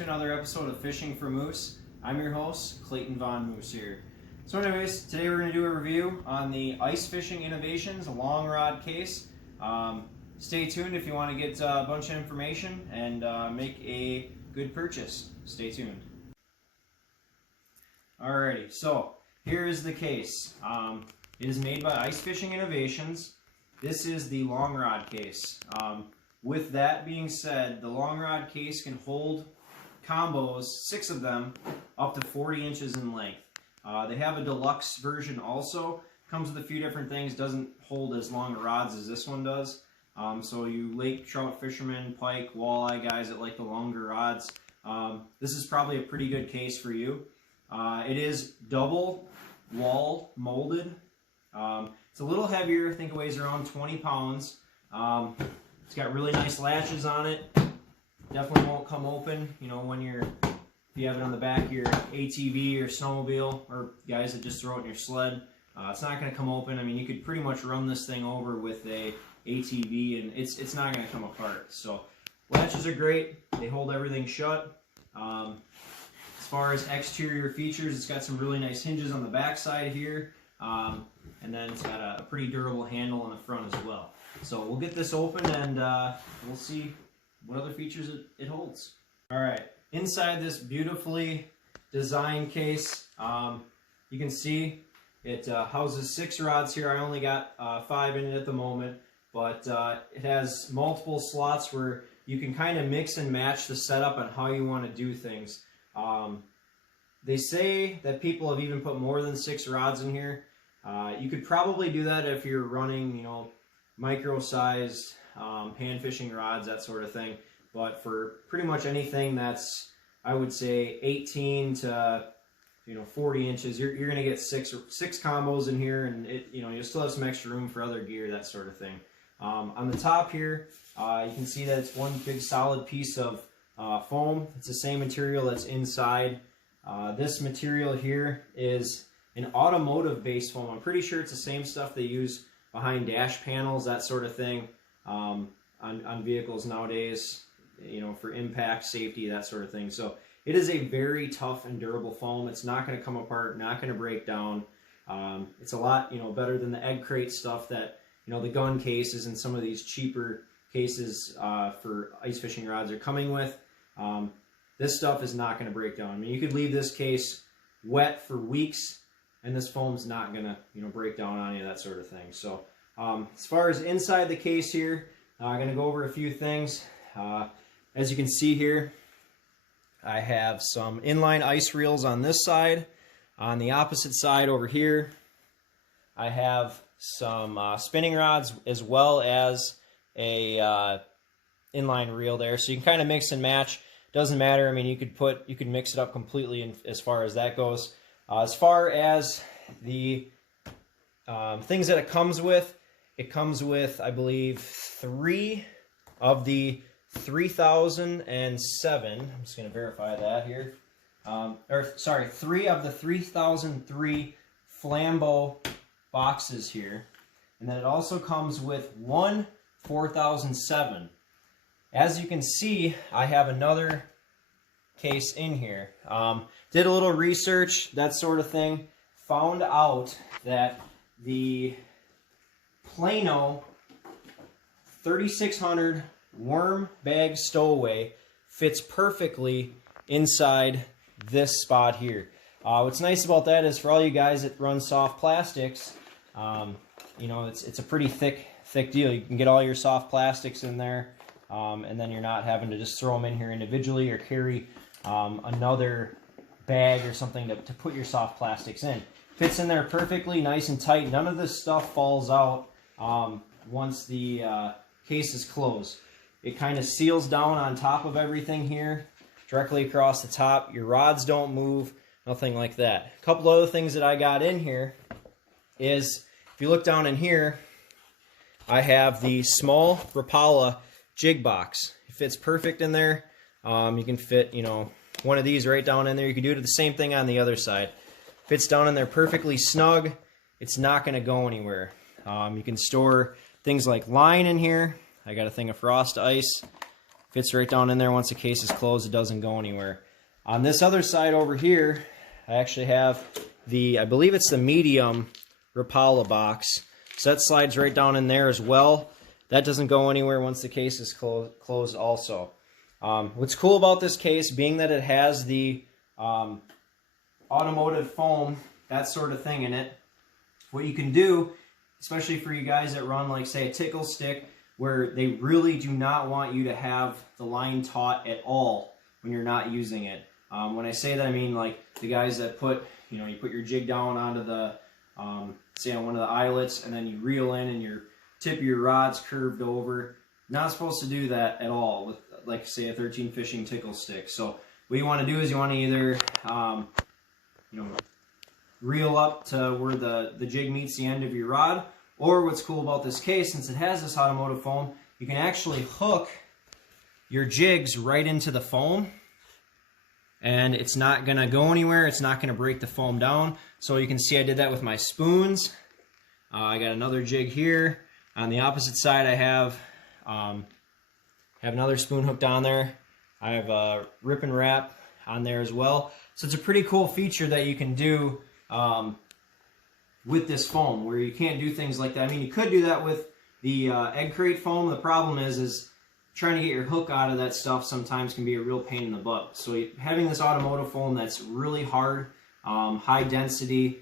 to another episode of Fishing for Moose. I'm your host, Clayton Von Moose here. So anyways, today we're going to do a review on the Ice Fishing Innovations long rod case. Stay tuned if you want to get a bunch of information and make a good purchase. Stay tuned. Alrighty, so here is the case. It is made by Ice Fishing Innovations. This is the long rod case. With that being said, the long rod case can hold combos, 6 of them, up to 40 inches in length. They have a deluxe version also. Comes with a few different things. Doesn't hold as long rods as this one does. So you lake trout fishermen, pike, walleye guys that like the longer rods, this is probably a pretty good case for you. It is double wall molded. It's a little heavier. I think it weighs around 20 pounds. It's got really nice latches on it. Definitely won't come open, you know, when if you have it on the back of your ATV or snowmobile, or guys that just throw it in your sled. It's not going to come open. I mean, you could pretty much run this thing over with a ATV and it's not going to come apart. So latches are great. They hold everything shut. As far as exterior features, it's got some really nice hinges on the back side here. And then it's got a pretty durable handle on the front as well. So we'll get this open and we'll see what other features it holds. Alright, inside this beautifully designed case, you can see it houses 6 rods here. I only got 5 in it at the moment, but it has multiple slots where you can kind of mix and match the setup on how you want to do things. They say that people have even put more than 6 rods in here. You could probably do that if you're running, you know, micro-sized pan fishing rods, that sort of thing. But for pretty much anything that's, I would say, 18 to 40 inches, you're going to get six combos in here, and you'll still have some extra room for other gear, that sort of thing. On the top here, you can see that it's one big solid piece of foam. It's the same material that's inside. This material here is an automotive-based foam. I'm pretty sure it's the same stuff they use behind dash panels, that sort of thing, on vehicles nowadays, for impact, safety, that sort of thing. So it is a very tough and durable foam. It's not going to come apart, not going to break down. It's a lot, better than the egg crate stuff that, the gun cases and some of these cheaper cases for ice fishing rods are coming with. This stuff is not going to break down. I mean, you could leave this case wet for weeks, and this foam's not going to, break down on you, that sort of thing. So, as far as inside the case here, I'm going to go over a few things. As you can see here, I have some inline ice reels on this side. On the opposite side over here, I have some spinning rods as well as a inline reel there. So you can kind of mix and match. Doesn't matter. I mean, you could mix it up completely as far as that goes. As far as the things that it comes with, I believe, 3 of the 3007. I'm just going to verify that here. 3 of the 3003 Flambeau boxes here. And then it also comes with 1 4007. As you can see, I have another case in here. Did a little research, that sort of thing. Found out that the Plano 3600 worm bag stowaway fits perfectly inside this spot here. What's nice about that is for all you guys that run soft plastics, it's a pretty thick deal. You can get all your soft plastics in there, and then you're not having to just throw them in here individually or carry another bag or something to put your soft plastics in. Fits in there perfectly, nice and tight. None of this stuff falls out once the case is closed. It kind of seals down on top of everything here, directly across the top. Your rods don't move, nothing like that. A couple other things that I got in here is, if you look down in here, I have the small Rapala Jig Box. It fits perfect in there. You can fit, one of these right down in there. You can do the same thing on the other side. Fits down in there perfectly snug. It's not going to go anywhere. You can store things like line in here. I got a thing of frost ice. Fits right down in there. Once the case is closed, it doesn't go anywhere. On this other side over here, I actually have I believe it's the medium Rapala box. So that slides right down in there as well. That doesn't go anywhere once the case is closed also. What's cool about this case, being that it has the automotive foam, that sort of thing in it, what you can do, especially for you guys that run, like, say, a tickle stick, where they really do not want you to have the line taut at all when you're not using it. When I say that, I mean like the guys that put, you put your jig down onto the, say on one of the eyelets, and then you reel in and your tip of your rod's curved over. Not supposed to do that at all with, like, say, a 13 fishing tickle stick. So what you want to do is you want to either, reel up to where the jig meets the end of your rod, or what's cool about this case, since it has this automotive foam, you can actually hook your jigs right into the foam, and it's not going to go anywhere. It's not going to break the foam down. So you can see I did that with my spoons. I got another jig here. On the opposite side, I have another spoon hooked on there. I have a rip and wrap on there as well. So it's a pretty cool feature that you can do with this foam, where you can't do things like that. I mean, you could do that with the egg crate foam. The problem is trying to get your hook out of that stuff sometimes can be a real pain in the butt. So having this automotive foam that's really hard, high density,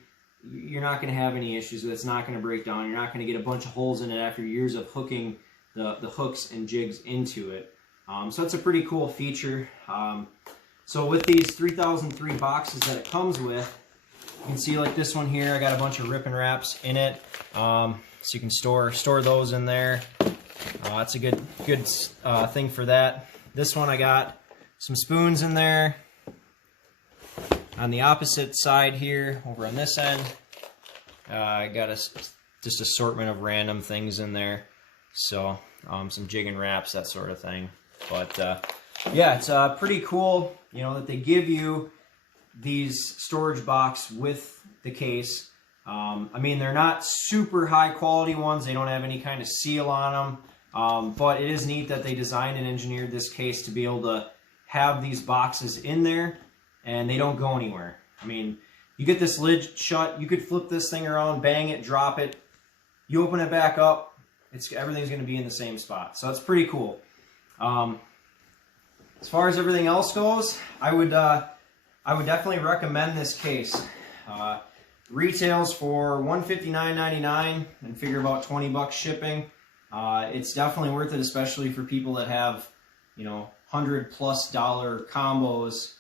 you're not going to have any issues with it. It's not going to break down. You're not going to get a bunch of holes in it after years of hooking the hooks and jigs into it. So it's a pretty cool feature. So with these 3003 boxes that it comes with, you can see, like this one here, I got a bunch of rip and wraps in it. So you can store those in there. That's a good thing for that. This one, I got some spoons in there. On the opposite side here, over on this end, I got just assortment of random things in there. So some jig and wraps, that sort of thing. But yeah, it's pretty cool, that they give you these storage box with the case. I mean, they're not super high quality ones. They don't have any kind of seal on them. But it is neat that they designed and engineered this case to be able to have these boxes in there and they don't go anywhere. I mean, you get this lid shut, you could flip this thing around, bang it, drop it. You open it back up, everything's going to be in the same spot. So it's pretty cool. As far as everything else goes, I would definitely recommend this case. Retails for $159.99 and figure about 20 bucks shipping. It's definitely worth it, especially for people that have, $100+ combos,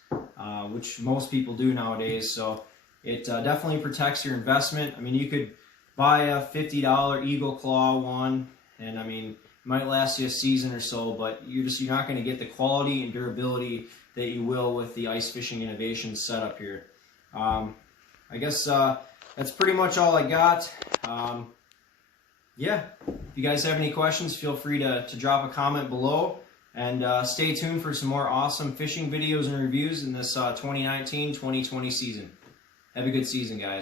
which most people do nowadays. So it definitely protects your investment. I mean, you could buy a $50 Eagle Claw one, and I mean, it might last you a season or so, but you're not going to get the quality and durability that you will with the Ice Fishing Innovations setup here. I guess that's pretty much all I got. Yeah, if you guys have any questions, feel free to drop a comment below, and stay tuned for some more awesome fishing videos and reviews in this 2019-2020 season. Have a good season, guys.